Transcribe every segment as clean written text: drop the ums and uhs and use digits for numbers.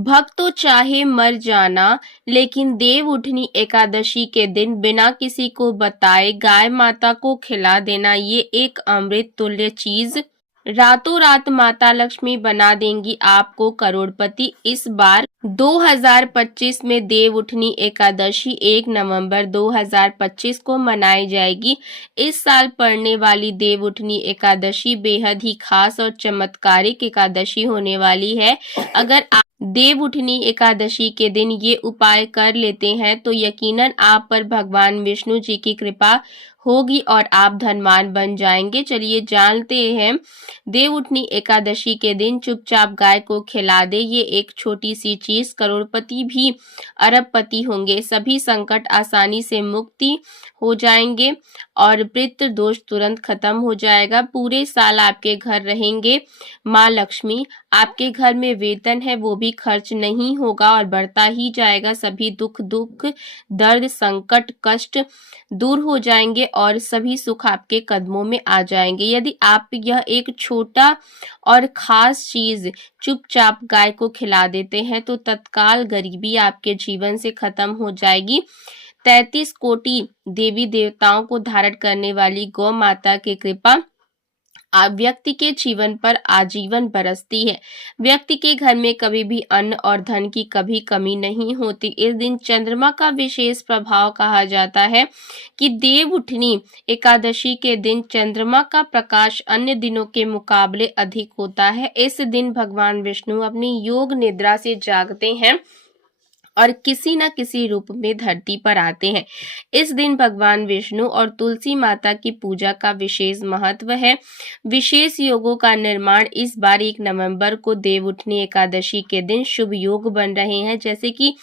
भक्तों चाहे मर जाना, लेकिन देव उठनी एकादशी के दिन बिना किसी को बताए गाय माता को खिला देना, ये एक अमृत तुल्य चीज रातों रात माता लक्ष्मी बना देंगी आपको करोड़पति। इस बार 2025 में देव उठनी एकादशी 1 नवंबर 2025 को मनाई जाएगी। इस साल पड़ने वाली देव उठनी एकादशी बेहद ही खास और चमत्कारिक एकादशी होने वाली है। अगर आप देव उठनी एकादशी के दिन ये उपाय कर लेते हैं तो यकीनन आप पर भगवान विष्णु जी की कृपा होगी और आप धनवान बन जाएंगे। चलिए जानते हैं, देव उठनी एकादशी के दिन चुपचाप गाय को खिला दे, ये एक छोटी सी चीज करोड़पति भी अरबपति होंगे। सभी संकट आसानी से मुक्ति हो जाएंगे और पितृ दोष तुरंत खत्म हो जाएगा। पूरे साल आपके घर रहेंगे माँ लक्ष्मी। आपके घर में वेतन है वो भी खर्च नहीं होगा और बढ़ता ही जाएगा। सभी दुख दर्द संकट कष्ट दूर हो जाएंगे और सभी सुख आपके कदमों में आ जाएंगे। यदि आप यह एक छोटा और खास चीज चुपचाप गाय को खिला देते हैं तो तत्काल गरीबी आपके जीवन से खत्म हो जाएगी। 33 कोटि देवी देवताओं को धारण करने वाली गौ माता की कृपा आप व्यक्ति के जीवन पर आजीवन बरसती है। व्यक्ति के घर में कभी भी अन्न और धन की कभी कमी नहीं होती। इस दिन चंद्रमा का विशेष प्रभाव कहा जाता है कि देव उठनी एकादशी के दिन चंद्रमा का प्रकाश अन्य दिनों के मुकाबले अधिक होता है। इस दिन भगवान विष्णु अपनी योग निद्रा से जागते हैं और किसी न किसी रूप में धरती पर आते हैं। इस दिन भगवान विष्णु और तुलसी माता की पूजा का विशेष महत्व है। विशेष योगों का निर्माण इस बार 1 नवंबर को देव उठनी एकादशी के दिन शुभ योग बन रहे हैं, जैसे कि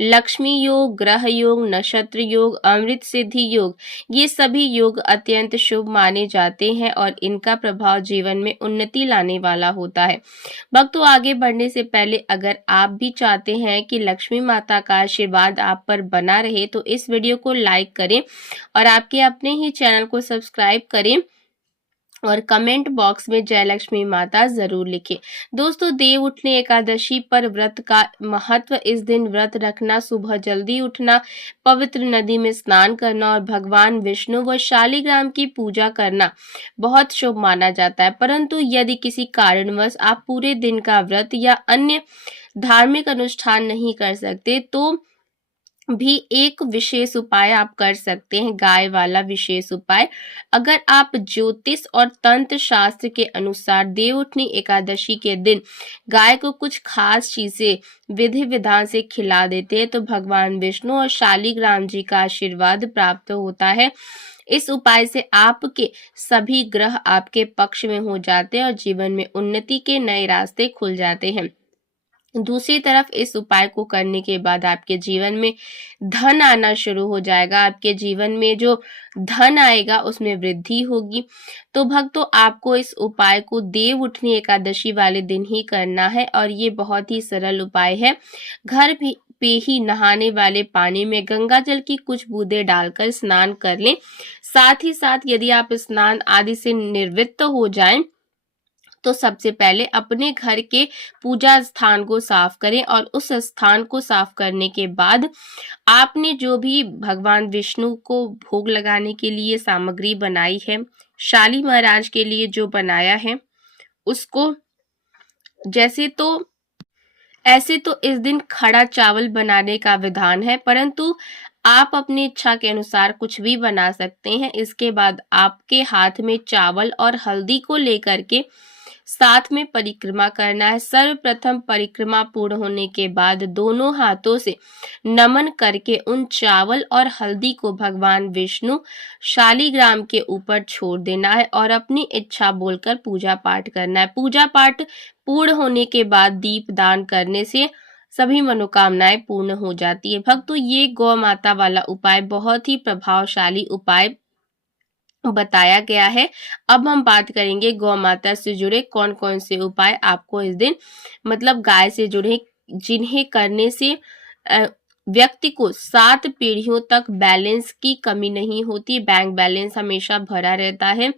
लक्ष्मी योग, ग्रह योग, नक्षत्र योग, अमृत सिद्धि योग। ये सभी योग अत्यंत शुभ माने जाते हैं और इनका प्रभाव जीवन में उन्नति लाने वाला होता है। भक्तों, आगे बढ़ने से पहले अगर आप भी चाहते हैं कि लक्ष्मी माता का आशीर्वाद आप पर बना रहे तो इस वीडियो को लाइक करें और आपके अपने ही चैनल को सब्सक्राइब करें और कमेंट बॉक्स में जय लक्ष्मी माता जरूर लिखें। दोस्तों, देव उठनी एकादशी पर व्रत का महत्व। इस दिन व्रत रखना, सुबह जल्दी उठना, पवित्र नदी में स्नान करना और भगवान विष्णु व शालिग्राम की पूजा करना बहुत शुभ माना जाता है। परंतु यदि किसी कारणवश आप पूरे दिन का व्रत या अन्य धार्मिक अनुष्ठान नहीं कर सकते तो भी एक विशेष उपाय आप कर सकते हैं, गाय वाला विशेष उपाय। अगर आप ज्योतिष और तंत्र शास्त्र के अनुसार देव उठनी एकादशी के दिन गाय को कुछ खास चीजें विधि विधान से खिला देते हैं तो भगवान विष्णु और शालिग्राम जी का आशीर्वाद प्राप्त होता है। इस उपाय से आपके सभी ग्रह आपके पक्ष में हो जाते हैं और जीवन में उन्नति के नए रास्ते खुल जाते हैं। दूसरी तरफ इस उपाय को करने के बाद आपके जीवन में धन आना शुरू हो जाएगा। आपके जीवन में जो धन आएगा उसमें वृद्धि होगी। तो भक्तों, आपको इस उपाय को देव उठनी एकादशी वाले दिन ही करना है और ये बहुत ही सरल उपाय है। घर पे ही नहाने वाले पानी में गंगा जल की कुछ बूंदें डालकर स्नान कर लें। साथ ही साथ यदि आप स्नान आदि से निवृत्त हो जाएं तो सबसे पहले अपने घर के पूजा स्थान को साफ करें और उस स्थान को साफ करने के बाद आपने जो भी भगवान विष्णु को भोग लगाने के लिए सामग्री बनाई है, शाली महाराज के लिए जो बनाया है उसको ऐसे तो इस दिन खड़ा चावल बनाने का विधान है, परंतु आप अपनी इच्छा के अनुसार कुछ भी बना सकते हैं। इसके बाद आपके हाथ में चावल और हल्दी को लेकर के साथ में परिक्रमा करना है। सर्वप्रथम परिक्रमा पूर्ण होने के बाद दोनों हाथों से नमन करके उन चावल और हल्दी को भगवान विष्णु शालिग्राम के ऊपर छोड़ देना है और अपनी इच्छा बोलकर पूजा पाठ करना है। पूजा पाठ पूर्ण होने के बाद दीप दान करने से सभी मनोकामनाएं पूर्ण हो जाती है। भक्तों, ये गौ माता वाला उपाय बहुत ही प्रभावशाली उपाय बताया गया है। अब हम बात करेंगे गौ माता से जुड़े कौन कौन से उपाय आपको इस दिन, मतलब गाय से जुड़े, जिन्हें करने से व्यक्ति को 7 पीढ़ियों तक बैलेंस की कमी नहीं होती, बैंक बैलेंस हमेशा भरा रहता है।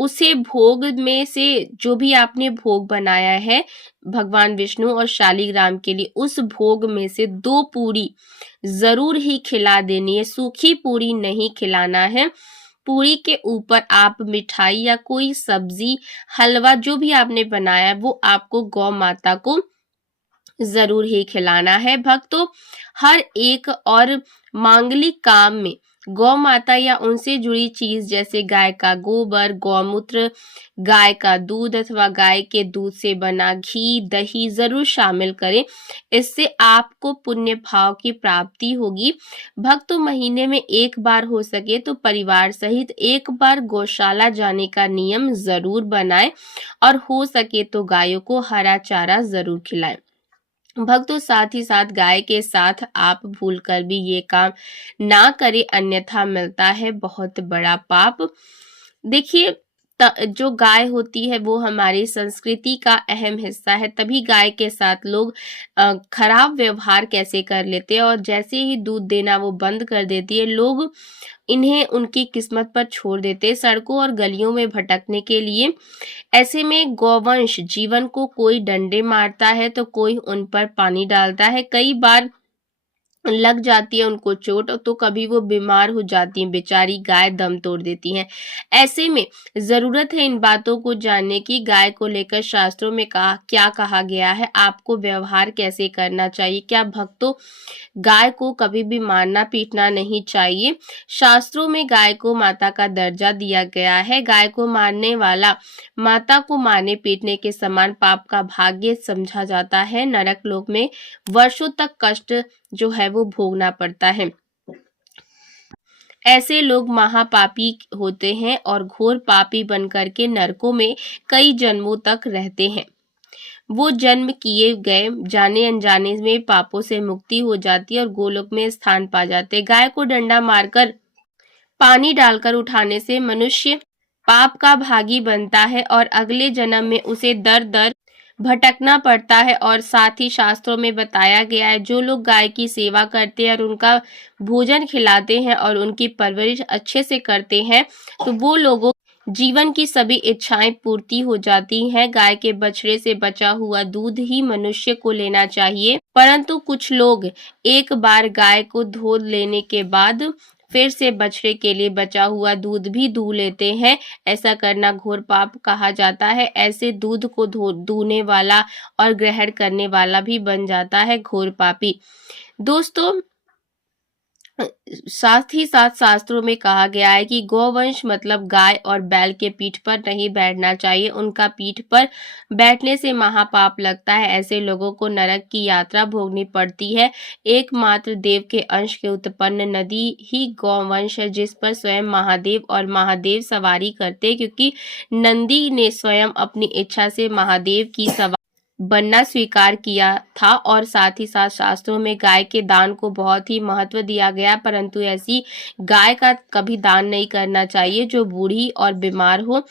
उसे भोग में से जो भी आपने भोग बनाया है भगवान विष्णु और शालिग्राम के लिए, उस भोग में से 2 पूरी जरूर ही खिला देनी है। सूखी पूरी नहीं खिलाना है। पूरी के ऊपर आप मिठाई या कोई सब्जी, हलवा जो भी आपने बनाया है वो आपको गौ माता को जरूर ही खिलाना है। भक्तों, हर एक और मांगलिक काम में गौ माता या उनसे जुड़ी चीज जैसे गाय का गोबर, गौमूत्र, गाय का दूध अथवा गाय के दूध से बना घी, दही जरूर शामिल करें। इससे आपको पुण्य भाव की प्राप्ति होगी। भक्तों, महीने में एक बार हो सके तो परिवार सहित एक बार गौशाला जाने का नियम जरूर बनाएं और हो सके तो गायों को हरा चारा जरूर खिलाएं। भक्तों, साथ ही साथ गाय के साथ आप भूलकर भी ये काम ना करें, अन्यथा मिलता है बहुत बड़ा पाप। देखिए, जो गाय होती है वो हमारी संस्कृति का अहम हिस्सा है, तभी गाय के साथ लोग खराब व्यवहार कैसे कर लेते हैं और जैसे ही दूध देना वो बंद कर देती है, लोग इन्हें उनकी किस्मत पर छोड़ देते हैं सड़कों और गलियों में भटकने के लिए। ऐसे में गौवंश जीवन को कोई डंडे मारता है तो कोई उन पर पानी डालता है। कई बार लग जाती है उनको चोट, तो कभी वो बीमार हो जाती हैं, बेचारी गाय दम तोड़ देती हैं। ऐसे में जरूरत है इन बातों को जानने की। गाय को लेकर शास्त्रों में क्या कहा गया है, आपको व्यवहार कैसे करना चाहिए। क्या भक्तों, गाय को कभी भी मारना पीटना नहीं चाहिए। शास्त्रों में गाय को माता का दर्जा दिया गया है। गाय को मारने वाला माता को मारने पीटने के समान पाप का भाग्य समझा जाता है। नरक लोक में वर्षों तक कष्ट जो है वो भोगना पड़ता है। ऐसे लोग महापापी होते हैं और घोर पापी बनकर के नरकों में कई जन्मों तक रहते हैं। वो जन्म किए गए जाने अनजाने में पापों से मुक्ति हो जाती है और गोलोक में स्थान पा जाते हैं। गाय को डंडा मारकर पानी डालकर उठाने से मनुष्य पाप का भागी बनता है और अगले जन्म में उसे दर दर भटकना पड़ता है। और साथ ही शास्त्रों में बताया गया है, जो लोग गाय की सेवा करते हैं और उनका भोजन खिलाते हैं और उनकी परवरिश अच्छे से करते हैं, तो वो लोगों जीवन की सभी इच्छाएं पूर्ति हो जाती हैं। गाय के बछड़े से बचा हुआ दूध ही मनुष्य को लेना चाहिए, परंतु कुछ लोग एक बार गाय को धो लेने के बाद फिर से बछड़े के लिए बचा हुआ दूध भी दूह लेते हैं। ऐसा करना घोर पाप कहा जाता है। ऐसे दूध को दूहने वाला और ग्रहण करने वाला भी बन जाता है घोर पापी। दोस्तों, साथ ही साथ शास्त्रों में कहा गया है कि गौवंश मतलब गाय और बैल के पीठ पर नहीं बैठना चाहिए। उनका पीठ पर बैठने से महापाप लगता है। ऐसे लोगों को नरक की यात्रा भोगनी पड़ती है। एकमात्र देव के अंश के उत्पन्न नदी ही गौवंश है, जिस पर स्वयं महादेव और महादेव सवारी करते, क्योंकि नंदी ने स्वयं अपनी इच्छा से महादेव की सवारी बनना स्वीकार किया था। और साथ ही साथ शास्त्रों में गाय के दान को बहुत ही महत्व दिया गया, परंतु ऐसी गाय का कभी दान नहीं करना चाहिए जो बूढ़ी और बीमार हो।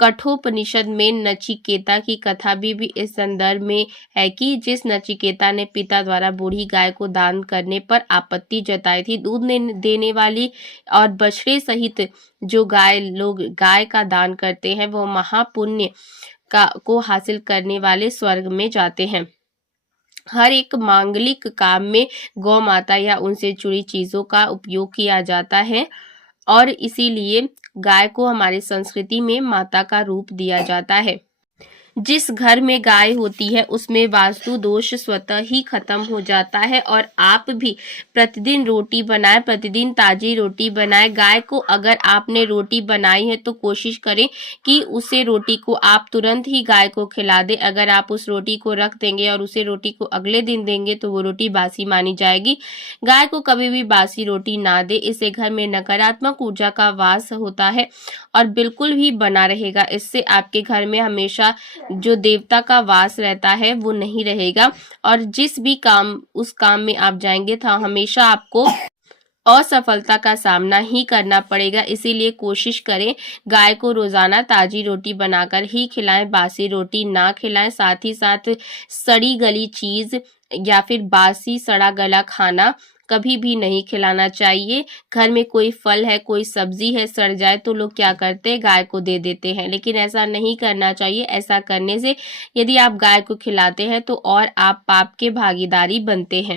कठोपनिषद में नचिकेता की कथा भी इस संदर्भ में है कि जिस नचिकेता ने पिता द्वारा बूढ़ी गाय को दान करने पर आपत्ति जताई थी, दूध देने वाली और बछड़े सहित जो लोग गाय का दान करते हैं वो महापुण्य को हासिल करने वाले स्वर्ग में जाते हैं। हर एक मांगलिक काम में गौ माता या उनसे जुड़ी चीजों का उपयोग किया जाता है और इसीलिए गाय को हमारी संस्कृति में माता का रूप दिया जाता है। जिस घर में गाय होती है उसमें वास्तु दोष स्वतः ही खत्म हो जाता है। और आप भी प्रतिदिन रोटी बनाएं, प्रतिदिन ताजी रोटी बनाएं। गाय को अगर आपने रोटी बनाई है तो कोशिश करें कि उसे रोटी को आप तुरंत ही गाय को खिला दें। अगर आप उस रोटी को रख देंगे और उसे रोटी को अगले दिन देंगे तो वो रोटी बासी मानी जाएगी। गाय को कभी भी बासी रोटी ना दे, इससे घर में नकारात्मक ऊर्जा का वास होता है और बिल्कुल भी बना रहेगा। इससे आपके घर में हमेशा जो देवता का वास रहता है वो नहीं रहेगा और जिस भी काम उस काम में आप जाएंगे तो हमेशा आपको असफलता का सामना ही करना पड़ेगा। इसीलिए कोशिश करें गाय को रोजाना ताजी रोटी बनाकर ही खिलाएं, बासी रोटी ना खिलाएं। साथ ही साथ सड़ी गली चीज या फिर बासी सड़ा गला खाना कभी भी नहीं खिलाना चाहिए। घर में कोई फल है, कोई सब्जी है, सड़ जाए तो लोग क्या करते हैं, गाय को दे देते हैं, लेकिन ऐसा नहीं करना चाहिए। ऐसा करने से यदि आप गाय को खिलाते हैं तो और आप पाप के भागीदारी बनते हैं।